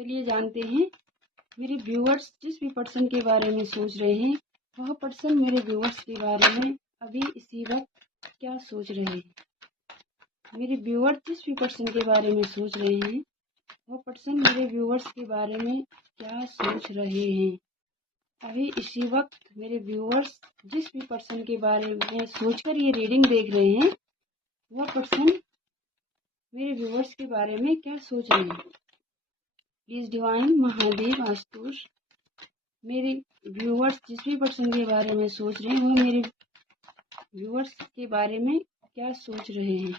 चलिए जानते हैं मेरे व्यूअर्स जिस भी पर्सन के बारे में सोच रहे हैं वह पर्सन मेरे व्यूअर्स के बारे में अभी इसी वक्त क्या सोच रहे हैं। मेरे व्यूअर्स जिस भी पर्सन के बारे में सोच रहे हैं वह पर्सन मेरे व्यूअर्स के बारे में क्या सोच रहे हैं। अभी इसी वक्त मेरे व्यूअर्स जिस भी पर्सन के बारे में सोचकर ये रीडिंग देख रहे हैं वह पर्सन मेरे व्यूअर्स के बारे में क्या सोच रहे हैं। प्लीज डिवाइन महादेव आशुतोष मेरे व्यूअर्स जिस भी पर्सन के बारे में सोच रहे हैं वह मेरे व्यूअर्स के बारे में क्या सोच रहे हैं।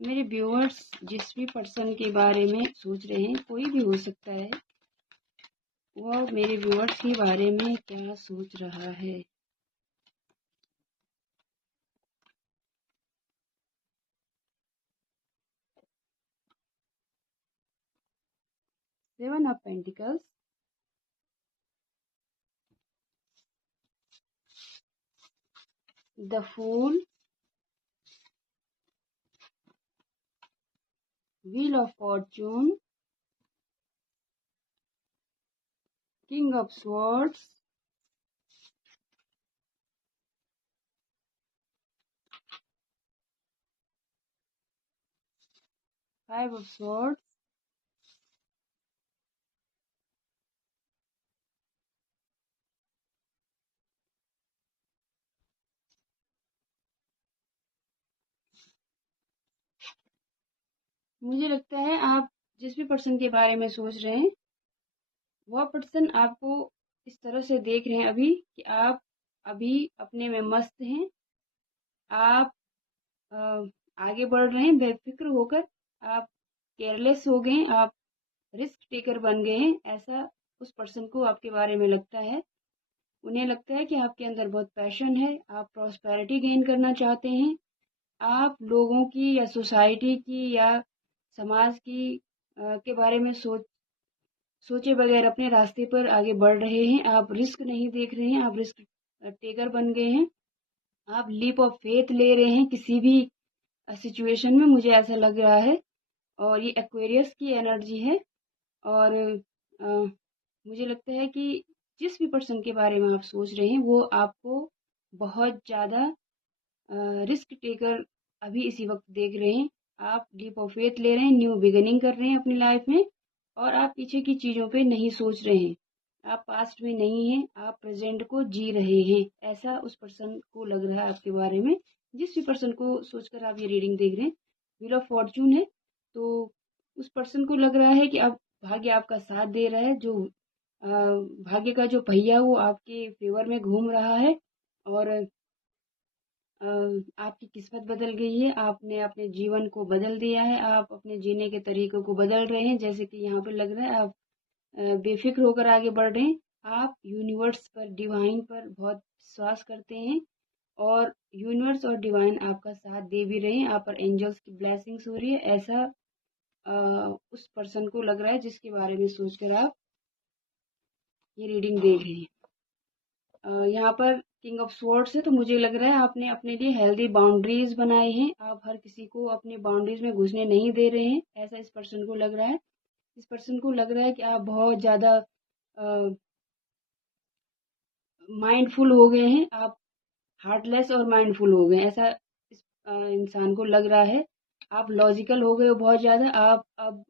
मेरे व्यूअर्स जिस भी पर्सन के बारे में सोच रहे हैं, कोई भी हो सकता है, वह मेरे व्यूअर्स के बारे में क्या सोच रहा है। Seven of pentacles, the fool, wheel of fortune, king of swords, five of swords, मुझे लगता है आप जिस भी पर्सन के बारे में सोच रहे हैं वह पर्सन आपको इस तरह से देख रहे हैं अभी कि आप अभी अपने में मस्त हैं, आप आगे बढ़ रहे हैं बेफिक्र होकर, आप केयरलेस हो गए, आप रिस्क टेकर बन गए हैं। ऐसा उस पर्सन को आपके बारे में लगता है। उन्हें लगता है कि आपके अंदर बहुत पैशन है, आप प्रॉस्पेरिटी गेन करना चाहते हैं, आप लोगों की या सोसाइटी की या समाज की के बारे में सोचे बगैर अपने रास्ते पर आगे बढ़ रहे हैं। आप रिस्क नहीं देख रहे हैं, आप रिस्क टेकर बन गए हैं, आप लीप ऑफ फेथ ले रहे हैं किसी भी सिचुएशन में, मुझे ऐसा लग रहा है। और ये एक्वेरियस की एनर्जी है। और मुझे लगता है कि जिस भी पर्सन के बारे में आप सोच रहे हैं वो आपको बहुत ज़्यादा रिस्क टेकर अभी इसी वक्त देख रहे हैं। आप लीप ऑफ फेथ ले रहे हैं, न्यू बिगिनिंग कर रहे हैं अपनी लाइफ में, और आप पीछे की चीज़ों पे नहीं सोच रहे हैं, आप पास्ट में नहीं हैं, आप प्रेजेंट को जी रहे हैं। ऐसा उस पर्सन को लग रहा है आपके बारे में, जिस भी पर्सन को सोचकर आप ये रीडिंग देख रहे हैं। व्हील ऑफ फॉर्चून है, तो उस पर्सन को लग रहा है कि अब भाग्य आपका साथ दे रहा है, जो भाग्य का जो पहिया वो आपके फेवर में घूम रहा है, और आपकी किस्मत बदल गई है, आपने अपने जीवन को बदल दिया है, आप अपने जीने के तरीकों को बदल रहे हैं। जैसे कि यहाँ पे लग रहा है आप बेफिक्र होकर आगे बढ़ रहे हैं, आप यूनिवर्स पर, डिवाइन पर बहुत विश्वास करते हैं, और यूनिवर्स और डिवाइन आपका साथ दे भी रहे हैं, आप पर एंजल्स की ब्लेसिंग्स हो रही है। ऐसा उस पर्सन को लग रहा है जिसके बारे में सोचकर आप ये रीडिंग देख रहे हैं। यहाँ पर किंग ऑफ स्वॉर्ड्स है, तो मुझे लग रहा है आपने अपने लिए हेल्दी बाउंड्रीज बनाई हैं, आप हर किसी को अपने बाउंड्रीज में घुसने नहीं दे रहे हैं। ऐसा इस पर्सन को लग रहा है। इस पर्सन को लग रहा है कि आप बहुत ज़्यादा माइंडफुल हो गए हैं, आप हार्टलेस और माइंडफुल हो गए, ऐसा इस इंसान को लग रहा है। आप लॉजिकल हो गए हो बहुत ज़्यादा, आप अब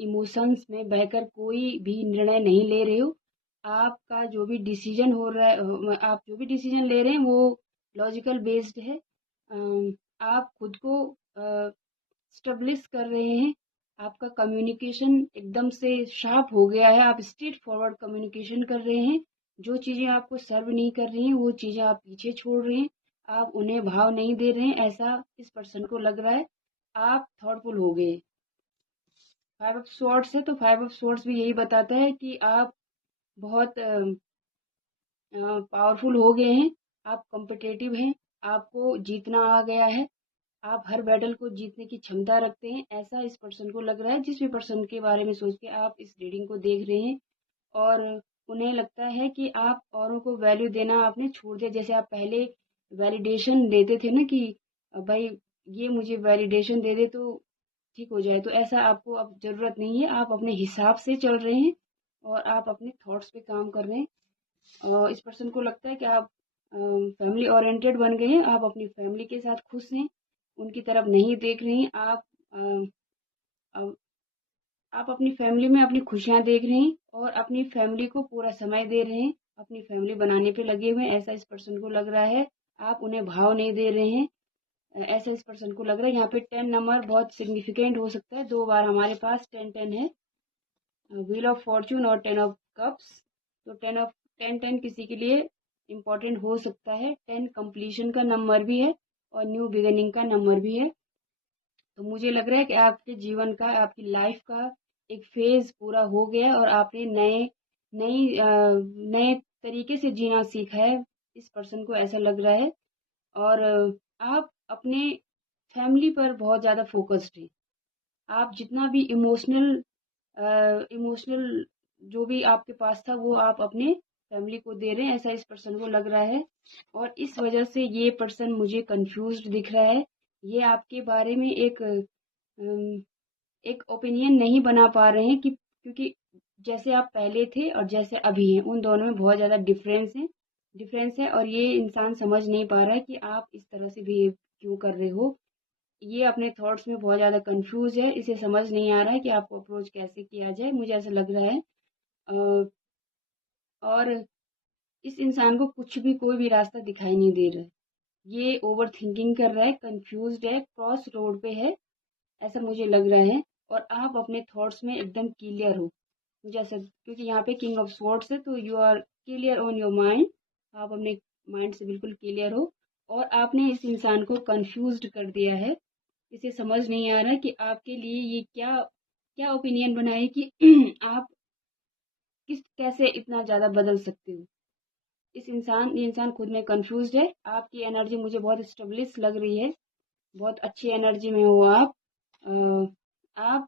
इमोशंस में बहकर कोई भी निर्णय नहीं ले रहे हो। आपका जो भी डिसीजन हो रहा है, आप जो भी डिसीजन ले रहे हैं वो लॉजिकल बेस्ड है। आप खुद को स्टेब्लिश कर रहे हैं, आपका कम्युनिकेशन एकदम से शार्प हो गया है, आप स्ट्रेट फॉरवर्ड कम्युनिकेशन कर रहे हैं। जो चीज़ें आपको सर्व नहीं कर रही हैं वो चीज़ें आप पीछे छोड़ रहे हैं, आप उन्हें भाव नहीं दे रहे हैं। ऐसा इस पर्सन को लग रहा है। आप थॉटफुल हो गए। फाइव ऑफ स्वॉर्ड्स है, तो फाइव ऑफ स्वॉर्ड्स भी यही बताता है कि आप बहुत पावरफुल हो गए हैं, आप कॉम्पिटिटिव हैं, आपको जीतना आ गया है, आप हर बैटल को जीतने की क्षमता रखते हैं। ऐसा इस पर्सन को लग रहा है जिस भी पर्सन के बारे में सोच के आप इस रीडिंग को देख रहे हैं। और उन्हें लगता है कि आप औरों को वैल्यू देना आपने छोड़ दिया। जैसे आप पहले वैलिडेशन देते थे ना कि भाई ये मुझे वैलिडेशन दे दे तो ठीक हो जाए, तो ऐसा आपको अब ज़रूरत नहीं है। आप अपने हिसाब से चल रहे हैं और आप अपने थॉट्स पे काम कर रहे हैं। और इस पर्सन को लगता है कि आप फैमिली ओरिएंटेड बन गए हैं, आप अपनी फैमिली के साथ खुश हैं, उनकी तरफ नहीं देख रहे हैं। अ, आप अपनी फैमिली में अपनी खुशियाँ देख रहे हैं और अपनी फैमिली को पूरा समय दे रहे हैं, अपनी फैमिली बनाने पे लगे हुए हैं, ऐसा इस पर्सन को लग रहा है। आप उन्हें भाव नहीं दे रहे हैं, ऐसा इस पर्सन को लग रहा है। यहाँ पे 10 नंबर बहुत सिग्निफिकेंट हो सकता है, 2 बार हमारे पास 10-10 है, व्हील ऑफ फॉर्च्यून और 10 ऑफ कप्स। तो 10 किसी के लिए इम्पोर्टेंट हो सकता है। 10 कंप्लीशन का नंबर भी है और न्यू बिगिनिंग का नंबर भी है। तो मुझे लग रहा है कि आपके जीवन का, आपकी लाइफ का एक फेज पूरा हो गया और आपने नए तरीके से जीना सीखा है, इस पर्सन को ऐसा लग रहा है। और आप अपने फैमिली पर बहुत ज़्यादा फोकस्ड हैं। आप जितना भी इमोशनल जो भी आपके पास था वो आप अपने फैमिली को दे रहे हैं, ऐसा इस पर्सन को लग रहा है। और इस वजह से ये पर्सन मुझे कंफ्यूज्ड दिख रहा है। ये आपके बारे में एक ओपिनियन नहीं बना पा रहे हैं कि क्योंकि जैसे आप पहले थे और जैसे अभी हैं उन दोनों में बहुत ज़्यादा डिफरेंस है और ये इंसान समझ नहीं पा रहा है कि आप इस तरह से बिहेव क्यों कर रहे हो। ये अपने थॉट्स में बहुत ज़्यादा कंफ्यूज है, इसे समझ नहीं आ रहा है कि आपको अप्रोच कैसे किया जाए, मुझे ऐसा लग रहा है। अ, और इस इंसान को कुछ भी कोई भी रास्ता दिखाई नहीं दे रहा है। ये ओवर थिंकिंग कर रहा है, कंफ्यूज्ड है, क्रॉस रोड पे है, ऐसा मुझे लग रहा है। और आप अपने थॉट्स में एकदम क्लियर हो, मुझे ऐसा, क्योंकि यहाँ पे किंग ऑफ स्वॉर्ड्स है तो you are clear on your mind. आप अपने माइंड से बिल्कुल क्लियर हो और आपने इस इंसान को कंफ्यूज्ड कर दिया है। इसे समझ नहीं आ रहा है कि आपके लिए ये क्या क्या ओपिनियन बनाए कि आप कैसे इतना ज़्यादा बदल सकते हो। ये इंसान खुद में कंफ्यूज्ड है। आपकी एनर्जी मुझे बहुत स्टेब्लिश लग रही है, बहुत अच्छी एनर्जी में हो आप। आप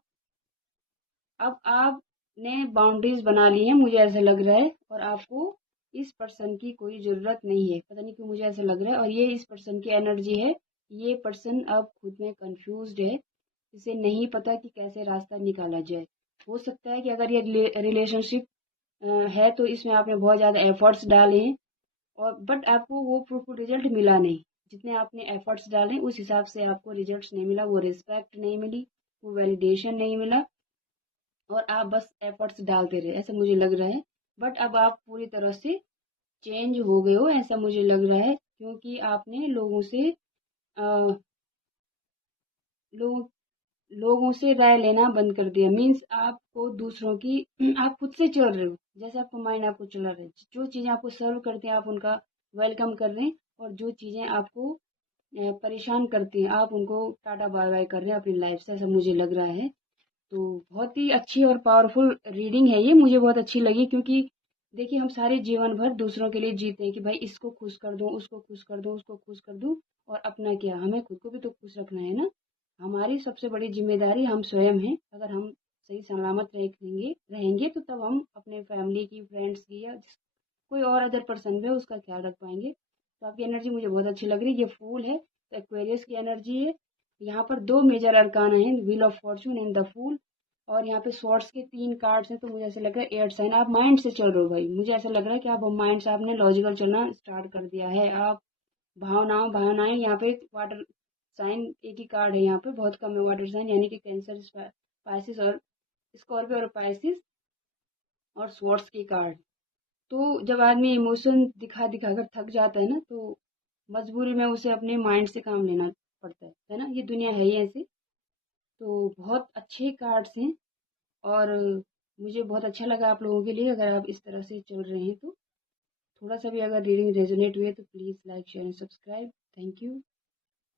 अब आपने बाउंड्रीज बना ली है, मुझे ऐसा लग रहा है। और आपको इस पर्सन की कोई ज़रूरत नहीं है, पता नहीं क्यों मुझे ऐसा लग रहा है। और ये इस पर्सन की एनर्जी है। ये पर्सन अब खुद में कंफ्यूज्ड है, इसे नहीं पता कि कैसे रास्ता निकाला जाए। हो सकता है कि अगर ये रिलेशनशिप है तो इसमें आपने बहुत ज़्यादा एफर्ट्स डाले हैं और बट आपको वो फ्रूटफुल रिजल्ट मिला नहीं। जितने आपने एफर्ट्स डाले उस हिसाब से आपको रिजल्ट्स नहीं मिला, वो रिस्पेक्ट नहीं मिली, वो वैलिडेशन नहीं मिला और आप बस एफर्ट्स डालते रहे, ऐसा मुझे लग रहा है। बट अब आप पूरी तरह से चेंज हो गए हो, ऐसा मुझे लग रहा है, क्योंकि आपने अ, लोगों लोगों से राय लेना बंद कर दिया। मीन्स आपको दूसरों की आप खुद से चल रहे हो, जैसे आपका माइंड आपको चला रहा है। जो चीज़ें आपको सर्व करते हैं आप उनका वेलकम कर रहे हैं और जो चीज़ें आपको परेशान करती हैं आप उनको टाटा बाय बाय कर रहे हैं अपनी लाइफ से, ऐसा मुझे लग रहा है। तो बहुत ही अच्छी और पावरफुल रीडिंग है ये, मुझे बहुत अच्छी लगी। क्योंकि देखिए हम सारे जीवन भर दूसरों के लिए जीते हैं कि भाई इसको खुश कर दूं, उसको खुश कर दूं, उसको खुश कर दूं, और अपना क्या, हमें खुद को भी तो खुश रखना है ना। हमारी सबसे बड़ी जिम्मेदारी हम स्वयं हैं। अगर हम सही सलामत रहेंगे रहेंगे तो तब हम अपने फैमिली की, फ्रेंड्स की, या कोई और अदर पर्सन भी है उसका ख्याल रख पाएंगे। तो आपकी एनर्जी मुझे बहुत अच्छी लग रही है। ये फूल है तो एक्वेरियस की एनर्जी है। यहाँ पर 2 मेजर अरकाना है, wheel of fortune and the fool. और यहाँ पे स्वॉर्ड्स के 3 कार्ड्स हैं, तो मुझे ऐसा लग रहा है एयर साइन। आप माइंड से चल रहे हो भाई, मुझे ऐसा लग रहा है कि आप माइंड से आपने लॉजिकल चलना स्टार्ट कर दिया है। आप भावनाएं यहाँ पे वाटर साइन एक ही कार्ड है, यहाँ पे बहुत कम है वाटर साइन, यानी कि कैंसर, स्पाइसिस और स्कॉर्पियो और पाइसिस और स्वॉर्ड्स के कार्ड। तो जब आदमी इमोशन दिखा दिखा कर थक जाता है ना, तो मजबूरी में उसे अपने माइंड से काम लेना पड़ता है ना, ये दुनिया है ही ऐसी। तो बहुत अच्छे कार्ड्स हैं और मुझे बहुत अच्छा लगा आप लोगों के लिए। अगर आप इस तरह से चल रहे हैं तो थोड़ा सा भी अगर रीडिंग रेजोनेट हुई है तो please like share and subscribe. Thank you.